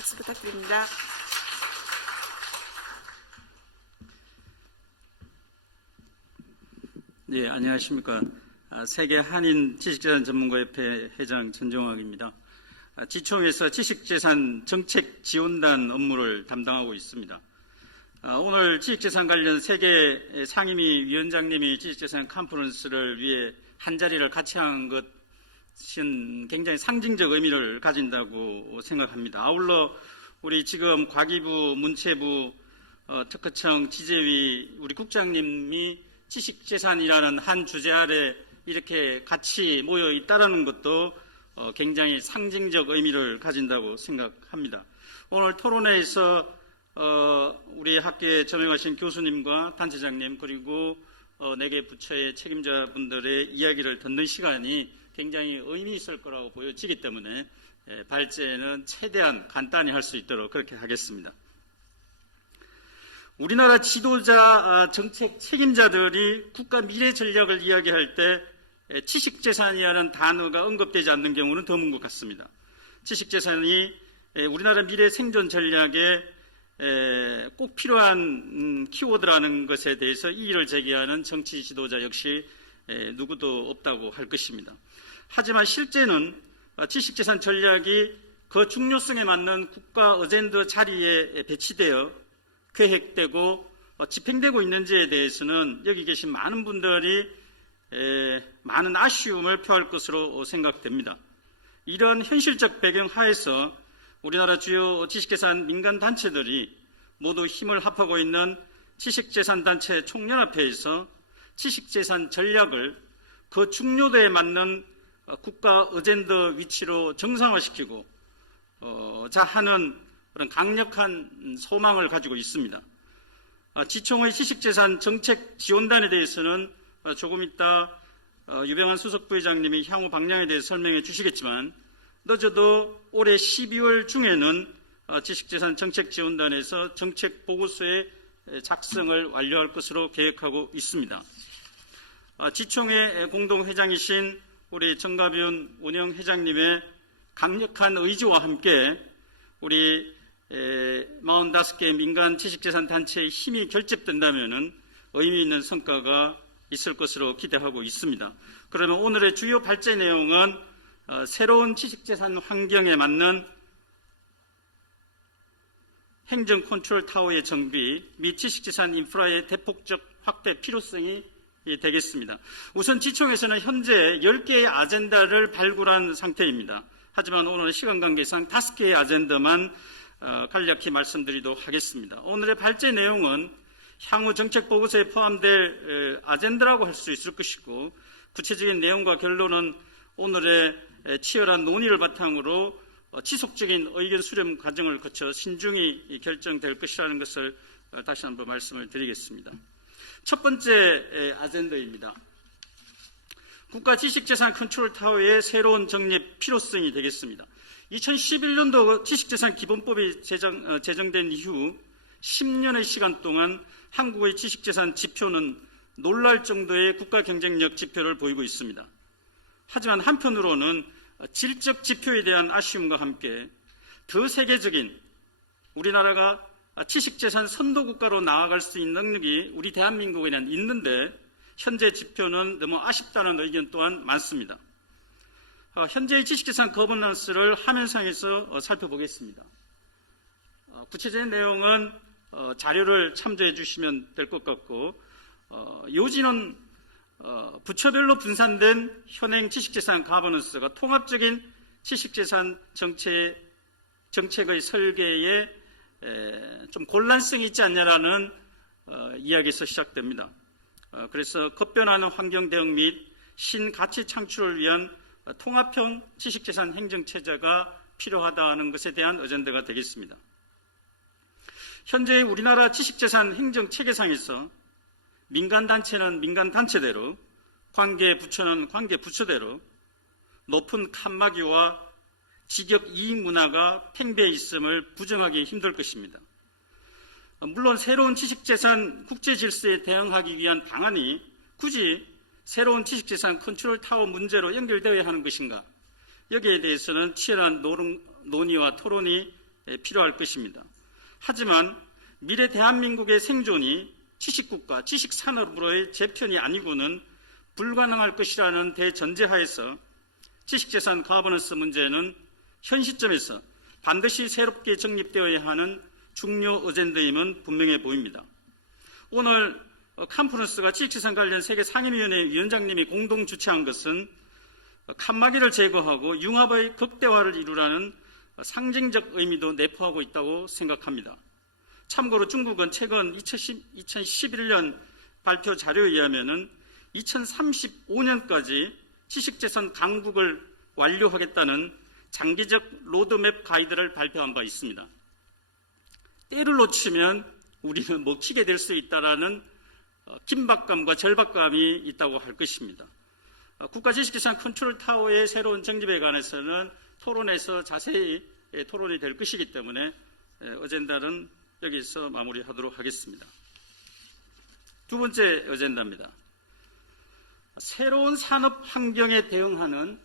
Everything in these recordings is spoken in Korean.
박수 부탁드립니다. 네, 안녕하십니까. 세계 한인 지식재산 전문가협회 회장 전종학입니다. 지총에서 지식재산 정책 지원단 업무를 담당하고 있습니다. 오늘 지식재산 관련 세계 상임위 위원장님이 지식재산 컨퍼런스를 위해 한자리를 같이 한 것은 굉장히 상징적 의미를 가진다고 생각합니다. 아울러 우리 지금 과기부, 문체부, 특허청, 지재위, 우리 국장님이 지식재산이라는 한 주제 아래 이렇게 같이 모여 있다는 것도 굉장히 상징적 의미를 가진다고 생각합니다. 오늘 토론회에서 우리 학교에 점용하신 교수님과 단체장님 그리고 4개 부처의 책임자분들의 이야기를 듣는 시간이 굉장히 의미 있을 거라고 보여지기 때문에 발제는 최대한 간단히 할 수 있도록 그렇게 하겠습니다. 우리나라 지도자 정책 책임자들이 국가 미래 전략을 이야기할 때 지식재산이라는 단어가 언급되지 않는 경우는 드문 것 같습니다. 지식재산이 우리나라 미래 생존 전략에 꼭 필요한 키워드라는 것에 대해서 이의를 제기하는 정치 지도자 역시 누구도 없다고 할 것입니다. 하지만 실제는 지식재산 전략이 그 중요성에 맞는 국가 어젠더 자리에 배치되어 계획되고 집행되고 있는지에 대해서는 여기 계신 많은 분들이 많은 아쉬움을 표할 것으로 생각됩니다. 이런 현실적 배경 하에서 우리나라 주요 지식재산 민간단체들이 모두 힘을 합하고 있는 지식재산단체 총연합회에서 지식재산 전략을 그 중요도에 맞는 국가 어젠더 위치로 정상화시키고 자 하는 그런 강력한 소망을 가지고 있습니다. 지총의 지식재산 정책 지원단에 대해서는 조금 이따 유병한 수석부회장님이 향후 방향에 대해서 설명해 주시겠지만 늦어도 올해 12월 중에는 지식재산 정책 지원단에서 정책 보고서의 작성을 완료할 것으로 계획하고 있습니다. 지총의 공동회장이신 우리 정가윤 운영회장님의 강력한 의지와 함께 우리 45개 민간 지식재산 단체의 힘이 결집된다면 의미 있는 성과가 있을 것으로 기대하고 있습니다. 그러면 오늘의 주요 발제 내용은 새로운 지식재산 환경에 맞는 행정 컨트롤 타워의 정비 및 지식재산 인프라의 대폭적 확대 필요성이 되겠습니다. 우선 지총에서는 현재 10개의 아젠다를 발굴한 상태입니다. 하지만 오늘 시간 관계상 5개의 아젠다만 간략히 말씀드리도록 하겠습니다. 오늘의 발제 내용은 향후 정책 보고서에 포함될 아젠다라고 할 수 있을 것이고 구체적인 내용과 결론은 오늘의 치열한 논의를 바탕으로 지속적인 의견 수렴 과정을 거쳐 신중히 결정될 것이라는 것을 다시 한번 말씀을 드리겠습니다. 첫 번째 아젠다입니다. 국가 지식재산 컨트롤 타워의 새로운 정립 필요성이 되겠습니다. 2011년도 지식재산 기본법이 제정된 이후 10년의 시간 동안 한국의 지식재산 지표는 놀랄 정도의 국가 경쟁력 지표를 보이고 있습니다. 하지만 한편으로는 질적 지표에 대한 아쉬움과 함께 더 세계적인 우리나라가 지식재산 선도국가로 나아갈 수 있는 능력이 우리 대한민국에는 있는데 현재 지표는 너무 아쉽다는 의견 또한 많습니다. 현재의 지식재산 거버넌스를 화면상에서 살펴보겠습니다. 구체적인 내용은 자료를 참조해 주시면 될 것 같고 요지는 부처별로 분산된 현행 지식재산 거버넌스가 통합적인 지식재산 정책의 설계에 좀 곤란성이 있지 않냐라는 이야기에서 시작됩니다. 그래서 급변하는 환경 대응 및 신가치 창출을 위한 통합형 지식재산 행정체제가 필요하다는 것에 대한 어젠다가 되겠습니다. 현재의 우리나라 지식재산 행정체계상에서 민간단체는 민간단체대로, 관계부처는 관계부처대로 높은 칸막이와 직역 이익 문화가 팽배해 있음을 부정하기 힘들 것입니다. 물론 새로운 지식재산 국제 질서에 대응하기 위한 방안이 굳이 새로운 지식재산 컨트롤 타워 문제로 연결되어야 하는 것인가? 여기에 대해서는 치열한 논의와 토론이 필요할 것입니다. 하지만 미래 대한민국의 생존이 지식국가, 지식산업으로의 재편이 아니고는 불가능할 것이라는 대전제하에서 지식재산 가버넌스 문제는 현 시점에서 반드시 새롭게 정립되어야 하는 중요 어젠다임은 분명해 보입니다. 오늘 컨퍼런스가 지식재산 관련 세계 상임위원회 위원장님이 공동 주최한 것은 칸막이를 제거하고 융합의 극대화를 이루라는 상징적 의미도 내포하고 있다고 생각합니다. 참고로 중국은 최근 2011년 발표 자료에 의하면 2035년까지 지식재산 강국을 완료하겠다는 장기적 로드맵 가이드를 발표한 바 있습니다. 때를 놓치면 우리는 먹히게 될 수 있다라는 긴박감과 절박감이 있다고 할 것입니다. 국가지식재산 컨트롤 타워의 새로운 정립에 관해서는 토론에서 자세히 토론이 될 것이기 때문에 어젠다는 여기서 마무리하도록 하겠습니다. 두 번째 어젠다입니다. 새로운 산업 환경에 대응하는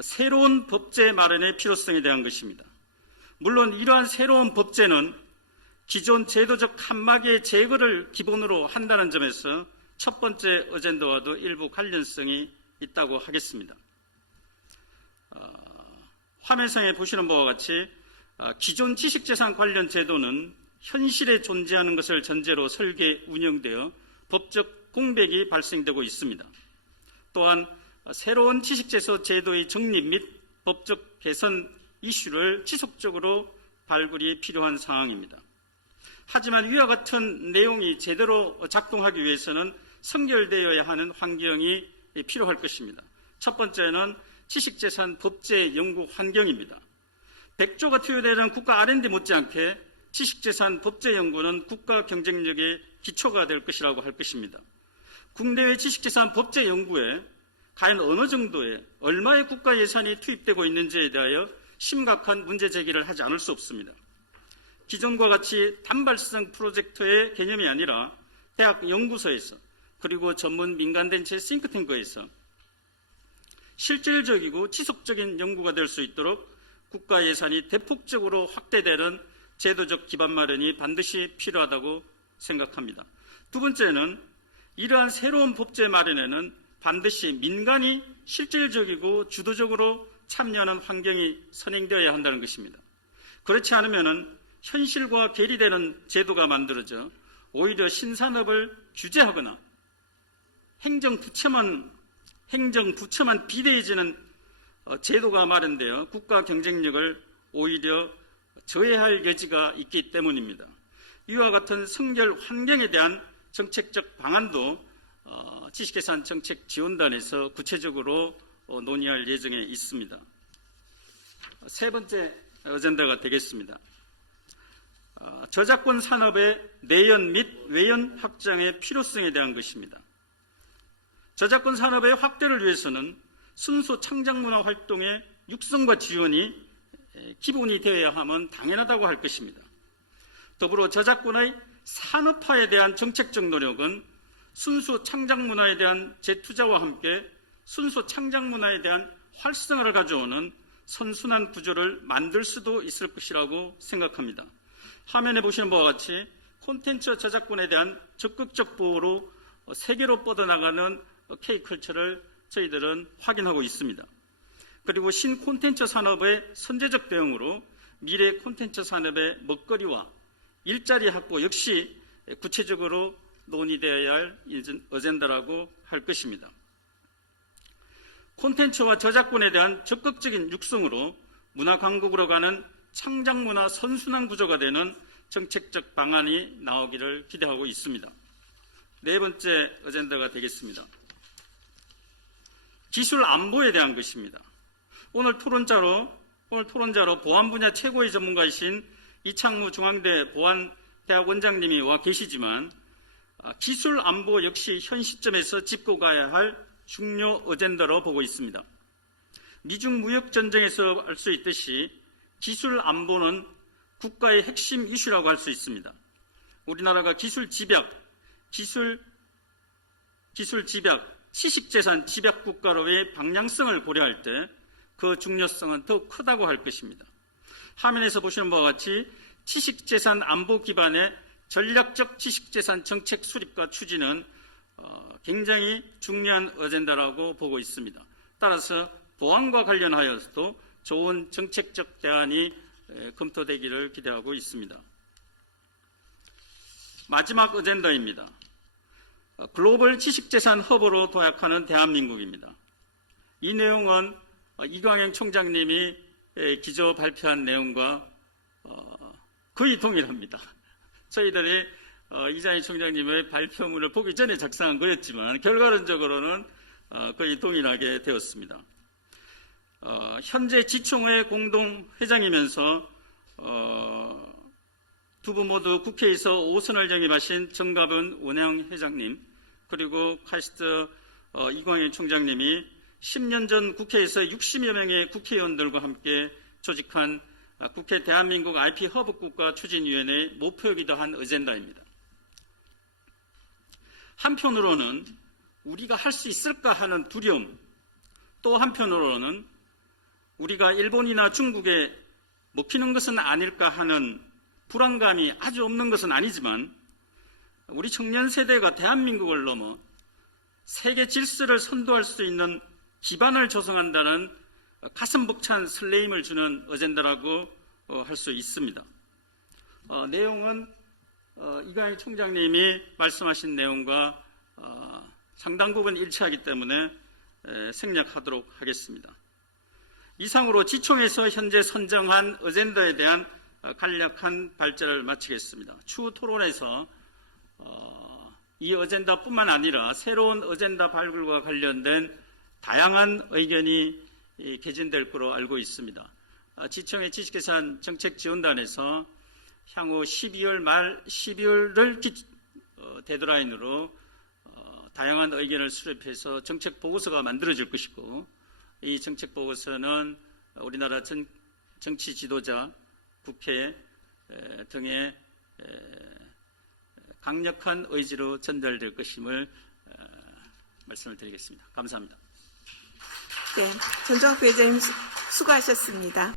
새로운 법제 마련의 필요성에 대한 것입니다. 물론 이러한 새로운 법제는 기존 제도적 칸막이의 제거를 기본으로 한다는 점에서 첫 번째 어젠다와도 일부 관련성이 있다고 하겠습니다. 화면상에 보시는 바와 같이 기존 지식재산 관련 제도는 현실에 존재하는 것을 전제로 설계, 운영되어 법적 공백이 발생되고 있습니다. 또한 새로운 지식재산 제도의 정립 및 법적 개선 이슈를 지속적으로 발굴이 필요한 상황입니다. 하지만 위와 같은 내용이 제대로 작동하기 위해서는 선결되어야 하는 환경이 필요할 것입니다. 첫 번째는 지식재산 법제 연구 환경입니다. 100조가 투여되는 국가 R&D 못지않게 지식재산 법제 연구는 국가 경쟁력의 기초가 될 것이라고 할 것입니다. 국내외 지식재산 법제 연구에 과연 어느 정도의 얼마의 국가 예산이 투입되고 있는지에 대하여 심각한 문제 제기를 하지 않을 수 없습니다. 기존과 같이 단발성 프로젝트의 개념이 아니라 대학 연구소에서 그리고 전문 민간단체 싱크탱크에서 실질적이고 지속적인 연구가 될 수 있도록 국가 예산이 대폭적으로 확대되는 제도적 기반 마련이 반드시 필요하다고 생각합니다. 두 번째는 이러한 새로운 법제 마련에는 반드시 민간이 실질적이고 주도적으로 참여하는 환경이 선행되어야 한다는 것입니다. 그렇지 않으면 현실과 괴리되는 제도가 만들어져 오히려 신산업을 규제하거나 행정부처만 비대해지는 제도가 마련되어 국가 경쟁력을 오히려 저해할 여지가 있기 때문입니다. 이와 같은 선결 환경에 대한 정책적 방안도 지식재산 정책 지원단에서 구체적으로 논의할 예정에 있습니다. 세 번째 어젠다가 되겠습니다. 저작권 산업의 내연 및 외연 확장의 필요성에 대한 것입니다. 저작권 산업의 확대를 위해서는 순수 창작문화 활동의 육성과 지원이 기본이 되어야 하면 당연하다고 할 것입니다. 더불어 저작권의 산업화에 대한 정책적 노력은 순수 창작문화에 대한 재투자와 함께 순수 창작문화에 대한 활성화를 가져오는 선순환 구조를 만들 수도 있을 것이라고 생각합니다. 화면에 보시는 바와 같이 콘텐츠 저작권에 대한 적극적 보호로 세계로 뻗어나가는 K컬처를 저희들은 확인하고 있습니다. 그리고 신콘텐츠 산업의 선제적 대응으로 미래 콘텐츠 산업의 먹거리와 일자리 확보 역시 구체적으로 논의되어야 할 어젠다라고 할 것입니다. 콘텐츠와 저작권에 대한 적극적인 육성으로 문화 강국으로 가는 창작문화 선순환 구조가 되는 정책적 방안이 나오기를 기대하고 있습니다. 네 번째 어젠다가 되겠습니다. 기술 안보에 대한 것입니다. 오늘 토론자로 보안 분야 최고의 전문가이신 이창무 중앙대 보안대학 원장님이 와 계시지만 기술 안보 역시 현 시점에서 짚고 가야 할 중요 어젠다로 보고 있습니다. 미중 무역 전쟁에서 알 수 있듯이 기술 안보는 국가의 핵심 이슈라고 할 수 있습니다. 우리나라가 기술 집약, 지식재산 집약 국가로의 방향성을 고려할 때 그 중요성은 더 크다고 할 것입니다. 화면에서 보시는 바와 같이 지식재산 안보 기반의 전략적 지식재산 정책 수립과 추진은 굉장히 중요한 어젠다라고 보고 있습니다. 따라서 보안과 관련하여서도 좋은 정책적 대안이 검토되기를 기대하고 있습니다. 마지막 어젠다입니다. 글로벌 지식재산 허브로 도약하는 대한민국입니다. 이 내용은 이광영 총장님이 기조 발표한 내용과 거의 동일합니다. 저희들이 이장희 총장님의 발표문을 보기 전에 작성한 거였지만 결과론적으로는 거의 동일하게 되었습니다. 현재 지총회 공동회장이면서 두 분 모두 국회에서 5선을 영입하신 정갑은 원양회장님 그리고 카이스트 이광일 총장님이 10년 전 국회에서 60여 명의 국회의원들과 함께 조직한 국회 대한민국 IP 허브 국가 추진위원회의 목표이기도 한 어젠다입니다. 한편으로는 우리가 할 수 있을까 하는 두려움, 또 한편으로는 우리가 일본이나 중국에 먹히는 것은 아닐까 하는 불안감이 아주 없는 것은 아니지만 우리 청년 세대가 대한민국을 넘어 세계 질서를 선도할 수 있는 기반을 조성한다는 가슴 벅찬 설레임을 주는 어젠다라고 할 수 있습니다. 내용은 이광희 총장님이 말씀하신 내용과 상당 부분 일치하기 때문에 생략하도록 하겠습니다. 이상으로 지총에서 현재 선정한 어젠다에 대한 간략한 발제를 마치겠습니다. 추후 토론에서 이 어젠다뿐만 아니라 새로운 어젠다 발굴과 관련된 다양한 의견이 개진될 것으로 알고 있습니다. 지청의 지식재산 정책지원단에서 향후 12월 말 12월을 데드라인으로 다양한 의견을 수립해서 정책 보고서가 만들어질 것이고 이 정책 보고서는 우리나라 정치 지도자, 국회 등의 강력한 의지로 전달될 것임을 말씀을 드리겠습니다. 감사합니다. 네, 전종학 부회장님 수고하셨습니다.